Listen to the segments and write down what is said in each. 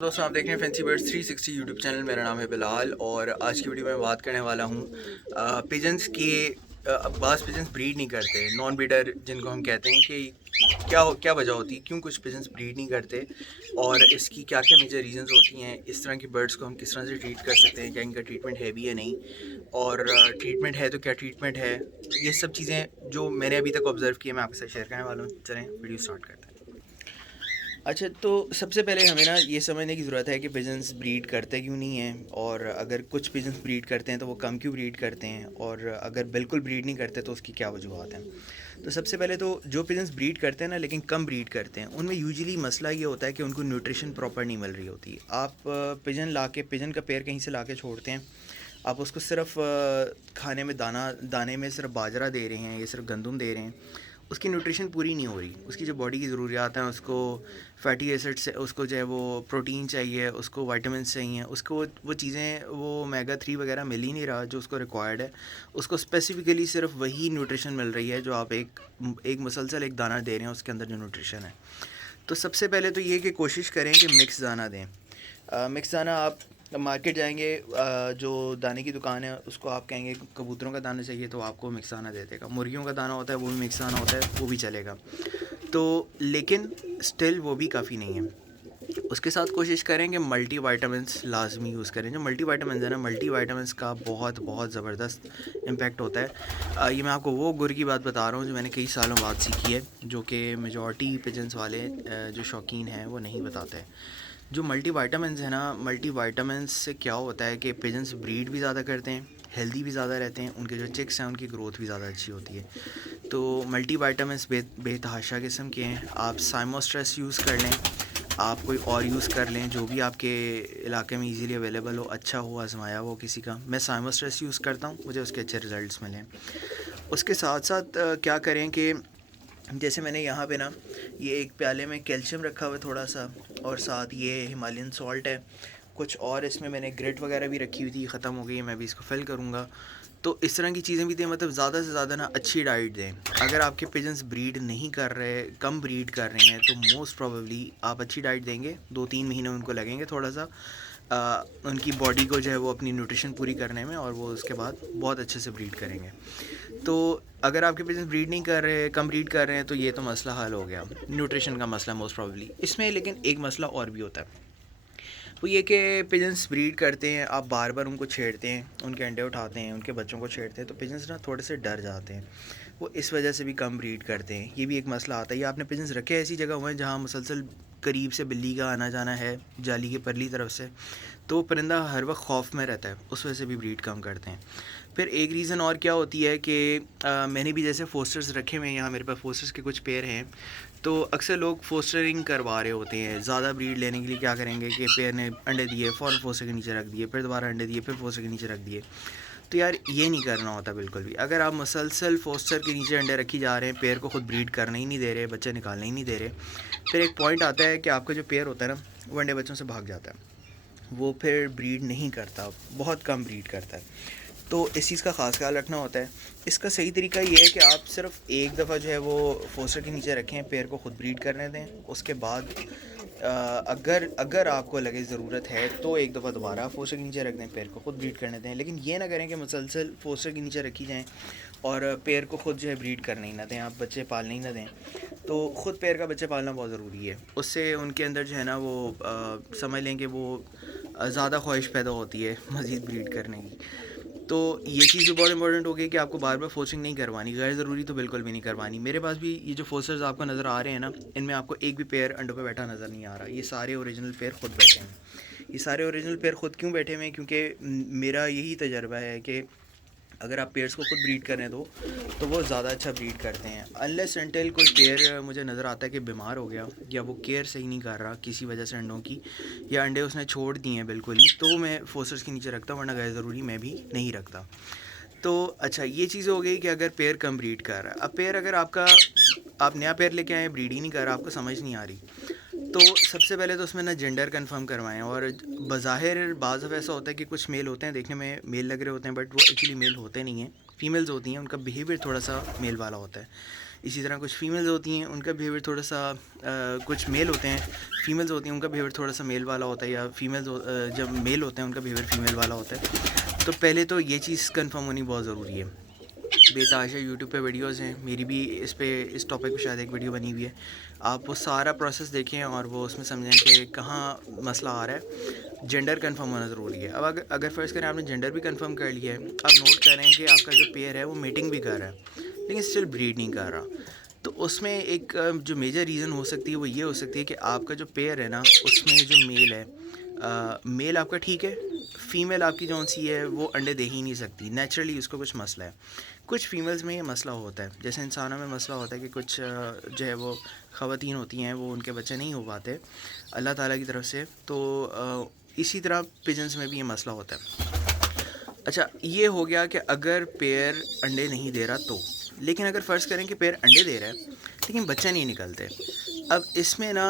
दोस्तों, आप देख रहे हैं फैंसी बर्ड्स 360 यूट्यूब चैनल। मेरा नाम है बिलाल और आज की वीडियो में बात करने वाला हूँ पिजन्स की। बास पिजन्स ब्रीड नहीं करते, नॉन ब्रीडर जिनको हम कहते हैं कि क्या वजह होती है, क्यों कुछ पिजन्स ब्रीड नहीं करते और इसकी क्या क्या मेजर रीजंस होती हैं। इस तरह की बर्ड्स को हम किस तरह से ट्रीट कर सकते हैं, क्या इनका ट्रीटमेंट है भी या नहीं, और ट्रीटमेंट है तो क्या ट्रीटमेंट है। ये सब चीज़ें जो मैंने अभी तक ऑब्जर्व की है मैं आपके साथ शेयर करने वाला हूँ। चलें वीडियो स्टार्ट करते हैं। अच्छा, तो सबसे पहले हमें ना ये समझने की ज़रूरत है कि पिजन्स ब्रीड करते क्यों नहीं हैं, और अगर कुछ पिजन्स ब्रीड करते हैं तो वो कम क्यों ब्रीड करते हैं, और अगर बिल्कुल ब्रीड नहीं करते तो उसकी क्या वजूहत हैं। तो सबसे पहले तो जो पिजन्स ब्रीड करते हैं ना लेकिन कम ब्रीड करते हैं, उनमें यूजुअली मसला ये होता है कि उनको न्यूट्रिशन प्रॉपर नहीं मिल रही होती। आप पिजन का पेयर कहीं से ला के छोड़ते हैं, आप उसको सिर्फ खाने में दाने में सिर्फ बाजरा दे रहे हैं या सिर्फ गंदम दे रहे हैं, उसकी न्यूट्रिशन पूरी नहीं हो रही। उसकी जो बॉडी की ज़रूरियात हैं, उसको फैटी एसिड से, उसको जो है वो प्रोटीन चाहिए, उसको विटामिन्स चाहिए, उसको वो चीज़ें, वो ओमेगा 3 वगैरह मिल ही नहीं रहा जो उसको रिक्वायर्ड है। उसको स्पेसिफ़िकली सिर्फ वही न्यूट्रिशन मिल रही है जो आप एक मुसलसल एक दाना दे रहे हैं, उसके अंदर जो न्यूट्रिशन है। तो सबसे पहले तो ये कि कोशिश करें कि मिक्स दाना दें। मिक्स दाना आप मार्केट जाएंगे, जो दाने की दुकान है उसको आप कहेंगे कबूतरों का दाना चाहिए तो आपको मिक्स दाना दे देगा। मुर्गियों का दाना होता है वो भी मिक्स दाना होता है, वो भी चलेगा। तो लेकिन स्टिल वो भी काफ़ी नहीं है। उसके साथ कोशिश करें कि मल्टी वाइटामिन्स लाजमी यूज़ करें। जो मल्टी वाइटामिन्स है ना, मल्टी वाइटामिन्स का बहुत बहुत ज़बरदस्त इम्पैक्ट होता है। ये मैं आपको वो गुर की बात बता रहा हूँ जो मैंने कई सालों बाद सीखी है, जो कि मेजॉरिटी पिजन्स वाले जो शौकीन हैं वो नहीं बताते। जो मल्टी वाइटामिन्स है ना, मल्टी वाइटामिन्स से क्या होता है कि पिजन्स ब्रीड भी ज़्यादा करते हैं, हेल्दी भी ज़्यादा रहते हैं, उनके जो चिक्स हैं उनकी ग्रोथ भी ज़्यादा अच्छी होती है। तो मल्टी वाइटामिन्स बेतहाशा किस्म के हैं। आप साइमोस्ट्रेस यूज़ कर लें, आप कोई और यूज़ कर लें जो भी आपके इलाके में इजीली अवेलेबल हो, अच्छा हो, आजमाया हो किसी का। मैं साइमोस्ट्रेस यूज़ करता हूँ, मुझे उसके अच्छे रिज़ल्ट्स मिले। उसके साथ साथ क्या करें कि जैसे मैंने यहाँ पे ना ये एक प्याले में कैल्शियम रखा हुआ है थोड़ा सा, और साथ ये हिमालयन सॉल्ट है कुछ, और इसमें मैंने ग्रेट वगैरह भी रखी हुई थी, ख़त्म हो गई है, मैं भी इसको फिल करूँगा। तो इस तरह की चीज़ें भी दें, मतलब ज़्यादा से ज़्यादा ना अच्छी डाइट दें। अगर आपके पिजन्स ब्रीड नहीं कर रहे, कम ब्रीड कर रहे हैं, तो मोस्ट प्रोबेबली आप अच्छी डाइट देंगे, 2-3 महीने उनको लगेंगे थोड़ा सा उनकी बॉडी को जो है वो अपनी न्यूट्रिशन पूरी करने में, और वो उसके बाद बहुत अच्छे से ब्रीड करेंगे। तो अगर आपके पिजन्स ब्रीड नहीं कर रहे, कम ब्रीड कर रहे हैं, तो ये तो मसला हल हो गया, न्यूट्रिशन का मसला मोस्ट प्रोबेबली इसमें। लेकिन एक मसला और भी होता है, वो ये कि पिजन्स ब्रीड करते हैं, आप बार बार उनको छेड़ते हैं, उनके अंडे उठाते हैं, उनके बच्चों को छेड़ते हैं, तो पिजन्स ना थोड़े से डर जाते हैं, वो इस वजह से भी कम ब्रीड करते हैं। ये भी एक मसला आता है। या आपने पिजन्स रखे ऐसी जगह हुए हैं जहाँ मुसलसल करीब से बिल्ली का आना जाना है, जाली के परली तरफ से, तो परिंदा हर वक्त खौफ में रहता है, उस वजह से भी ब्रीड कम करते हैं। फिर एक रीज़न और क्या होती है कि मैंने भी जैसे फोस्टर्स रखे हुए हैं, यहाँ मेरे पास फोस्टर्स के कुछ पेयर हैं, तो अक्सर लोग फोस्टरिंग करवा रहे होते हैं। ज़्यादा ब्रीड लेने के लिए क्या करेंगे कि पेयर ने अंडे दिए, फ़ौरन फोस्टर के नीचे रख दिए, फिर दोबारा अंडे दिए, फिर फोस्टर के नीचे रख दिए। तो यार ये नहीं करना होता बिल्कुल भी। अगर आप मुसलसल फोस्टर के नीचे अंडे रखी जा रहे हैं, पेयर को खुद ब्रीड करने ही नहीं दे रहे, बच्चे निकालने ही नहीं दे रहे, फिर एक पॉइंट आता है कि आपका जो पेयर होता है ना, वो अंडे बच्चों से भाग जाता है, वो फिर ब्रीड नहीं करता, बहुत कम ब्रीड करता है। तो इस चीज़ का ख़ास ख्याल रखना होता है। इसका सही तरीका ये है कि आप सिर्फ एक दफ़ा जो है वो फोस्टर के नीचे रखें, पेयर को खुद ब्रीड करने दें। उसके बाद अगर अगर आपको लगे ज़रूरत है तो एक दफ़ा दोबारा फोस्टर के नीचे रख दें, पेयर को खुद ब्रीड करने दें। लेकिन ये ना करें कि मुसलसल फोस्टर के नीचे रखी जाएँ और पेयर को खुद जो है ब्रीड करने ही ना दें, आप बच्चे पालने ही ना दें। तो ख़ुद पेयर का बच्चे पालना बहुत ज़रूरी है। उससे उनके अंदर जो है ना वो समझ लें कि वो ज़्यादा ख्वाहिश पैदा होती है मज़ीद ब्रीड करने की। तो ये चीज़ भी बहुत इंपॉर्टेंट हो गई कि आपको बार बार फोस्टिंग नहीं करवानी, गैर ज़रूरी तो बिल्कुल भी नहीं करवानी। मेरे पास भी ये जो फोस्टर्स आपको नज़र आ रहे हैं ना, इनमें आपको एक भी पेयर अंडों पे बैठा नज़र नहीं आ रहा। ये सारे ओरिजिनल पेयर खुद बैठे हैं। ये सारे ओरिजिनल पेयर खुद क्यों बैठे हुए हैं? क्योंकि मेरा यही तजर्बा है कि अगर आप पेयर्स को खुद ब्रीड करें तो वो ज़्यादा अच्छा ब्रीड करते हैं। अनलेस अनटिल कोई पेयर मुझे नज़र आता है कि बीमार हो गया या वो केयर सही नहीं कर रहा किसी वजह से अंडों की, या अंडे उसने छोड़ दिए हैं बिल्कुल ही, तो मैं फोस्टर्स के नीचे रखता हूँ, वरना गैर ज़रूरी मैं भी नहीं रखता। तो अच्छा, ये चीज़ हो गई कि अगर पेयर कम ब्रीड कर रहा है। अब पेयर अगर आप नया पेयर लेके आए, ब्रीड ही नहीं कर रहा, आपको समझ नहीं आ रही, तो सबसे पहले तो उसमें ना जेंडर कंफर्म करवाएं। और बज़ाहिर बाज़ दफ़ा ऐसा होता है कि कुछ मेल होते हैं, देखने में मेल लग रहे होते हैं, बट वो एक्चुअली मेल होते नहीं हैं, फ़ीमेल्स होती हैं, उनका बिहेवियर थोड़ा सा मेल वाला होता है। इसी तरह कुछ फीमेल्स होती हैं, उनका बिहेवियर थोड़ा सा कुछ मेल होते हैं, फीमेल्स होती हैं उनका बिहेवियर थोड़ा सा मेल वाला होता है, या फीमेल्स जब मेल होते हैं उनका बिहेवियर फीमेल वाला होता है। तो पहले तो ये चीज़ कंफर्म होनी बहुत ज़रूरी है। बेतहाशा यूट्यूब पे वीडियोस हैं, मेरी भी इस टॉपिक पे शायद एक वीडियो बनी हुई है, आप वो सारा प्रोसेस देखें और वो उसमें समझें कि कहाँ मसला आ रहा है। जेंडर कंफर्म होना ज़रूरी है। अब अगर फ़र्ज़ करें आपने जेंडर भी कंफर्म कर लिया है, आप नोट कर रहे हैं कि आपका जो पेयर है वो मीटिंग भी कर रहा है लेकिन स्टिल ब्रीड नहीं कर रहा, तो उसमें एक जो मेजर रीज़न हो सकती है वो ये हो सकती है कि आपका जो पेयर है ना, उसमें जो मेल है, मेल आपका ठीक है, फ़ीमेल आपकी जौन सी है वो अंडे दे ही नहीं सकती, नेचुरली उसको कुछ मसला है। कुछ फ़ीमेल्स में ये मसला होता है, जैसे इंसानों में मसला होता है कि कुछ जो है वो ख़वातीन होती हैं वो उनके बच्चे नहीं हो पाते अल्लाह ताला की तरफ से, तो इसी तरह पिजन्स में भी ये मसला होता है। अच्छा, ये हो गया कि अगर पेयर अंडे नहीं दे रहा तो, लेकिन अगर फ़र्ज़ करें कि पेयर अंडे दे रहा है लेकिन बच्चे नहीं निकलते, अब इसमें ना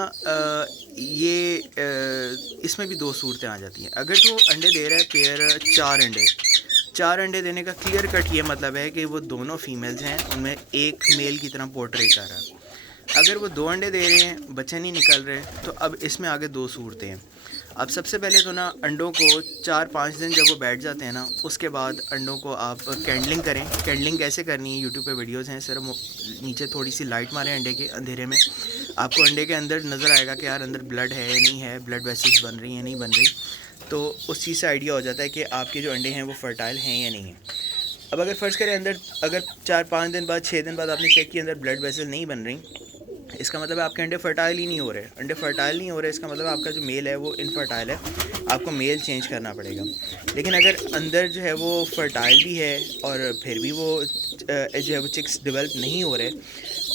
इसमें भी दो सूरतें आ जाती हैं। अगर तो अंडे दे रहा है पेयर चार अंडे देने का क्लियर कट ये मतलब है कि वो दोनों फीमेल्स हैं, उनमें एक मेल की तरह पोर्ट्रे कर रहा है। अगर वो 2 अंडे दे रहे हैं, बच्चे नहीं निकल रहे, तो अब इसमें आगे 2 सूरतें हैं। अब सबसे पहले तो ना अंडों को 4-5 दिन जब वो बैठ जाते हैं ना, उसके बाद अंडों को आप कैंडलिंग करें। कैंडलिंग कैसे करनी है, यूट्यूब पे वीडियोज़ हैं, सिर्फ नीचे थोड़ी सी लाइट मारें अंडे के अंधेरे में, आपको अंडे के अंदर नज़र आएगा कि यार अंदर ब्लड है या नहीं है, ब्लड वेसल्स बन रही हैं नहीं बन रही, तो उस चीज़ से आइडिया हो जाता है कि आपके जो अंडे हैं वो फर्टाइल हैं या नहीं हैं। अब अगर फ़र्ज़ करें अंदर अगर 4-5 दिन बाद 6 दिन बाद आपने चेक किया अंदर ब्लड वेसल नहीं बन रही, इसका मतलब है आपके अंडे फर्टाइल ही नहीं हो रहे। अंडे फर्टाइल नहीं हो रहे, इसका मतलब आपका जो मेल है वो इनफर्टाइल है, आपको मेल चेंज करना पड़ेगा। लेकिन अगर अंदर जो है वो फर्टाइल भी है और फिर भी वो जो है वो चिक्स डेवलप नहीं हो रहे,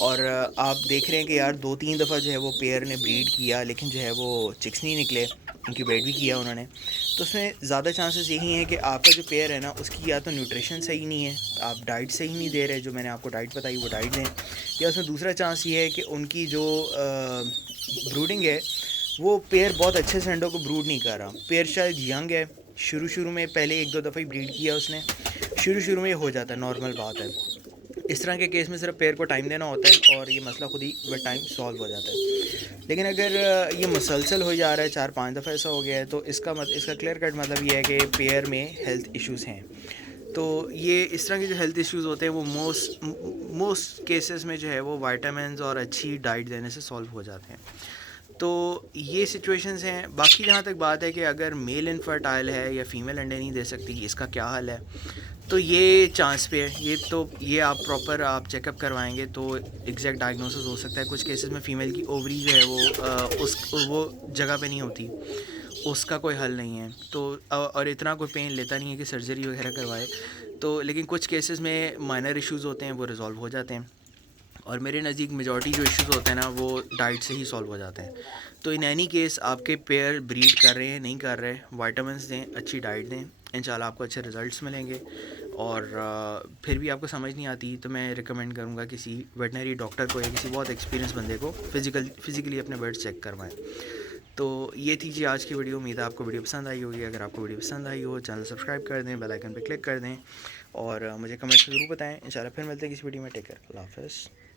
और आप देख रहे हैं कि यार 2-3 दफ़ा जो है वो पेयर ने ब्रीड किया लेकिन जो है वो चिक्स नहीं निकले, इंक्यूबेट भी किया उन्होंने, तो उसमें ज़्यादा चांसेस यही हैं कि आपका जो पेयर है ना उसकी या तो न्यूट्रिशन सही नहीं है, आप डाइट सही नहीं दे रहे, जो मैंने आपको डाइट बताई वो डाइट दें, या उसमें दूसरा चांस ये है कि उनकी जो ब्रूडिंग है वो पेयर बहुत अच्छे से अंडों को ब्रूड नहीं कर रहा। पेयर शायद यंग है, शुरू में पहले 1-2 दफ़ा ही ब्रीड किया उसने, शुरू में हो जाता है, नॉर्मल बात है। इस तरह के केस में सिर्फ पेयर को टाइम देना होता है और ये मसला खुद ही विद टाइम सॉल्व हो जाता है। लेकिन अगर ये मुसलसल हो जा रहा है, 4-5 दफ़ा ऐसा हो गया है, तो इसका क्लियर कट मतलब ये है कि पेयर में हेल्थ इश्यूज़ हैं। तो ये इस तरह के जो हेल्थ इश्यूज़ होते हैं वो मोस्ट केसेस में जो है वो विटामिन्स और अच्छी डाइट देने से सॉल्व हो जाते हैं। तो ये सिचुएशंस हैं। बाकी जहाँ तक बात है कि अगर मेल इनफर्टाइल है या फ़ीमेल अंडे नहीं दे सकती, इसका क्या हल है, तो ये चांस पे है, ये आप प्रॉपर आप चेकअप करवाएंगे तो एग्जैक्ट डायग्नोसिस हो सकता है। कुछ केसेस में फ़ीमेल की ओवरी जो है वो जगह पे नहीं होती, उसका कोई हल नहीं है, तो और इतना कोई पेन लेता नहीं है कि सर्जरी वगैरह करवाए, तो लेकिन कुछ केसेस में माइनर इश्यूज़ होते हैं वो रिज़ॉल्व हो जाते हैं, और मेरे नज़दीक मेजॉरिटी जो इश्यूज़ होते हैं ना वो डाइट से ही सॉल्व हो जाते हैं। तो इन एनी केस आपके पेयर ब्रीड कर रहे हैं नहीं कर रहे, विटामिन्स दें, अच्छी डाइट दें, इंशाल्लाह आपको अच्छे रिज़ल्ट्स मिलेंगे। और फिर भी आपको समझ नहीं आती तो मैं रिकमेंड करूँगा किसी वेटनरी डॉक्टर को या किसी बहुत एक्सपीरियंस बंदे को फिज़िकली अपने बर्ड्स चेक करवाएं। तो ये थी जी आज की वीडियो। उम्मीद है आपको वीडियो पसंद आई होगी। अगर आपको वीडियो पसंद आई हो चैनल सब्सक्राइब कर दें, बेल आइकन पे क्लिक कर दें और मुझे कमेंट्स में ज़रूर बताएं। इंशाल्लाह फिर मिलते हैं किसी वीडियो में। टेक केयर, अल्लाह हाफ़िज़।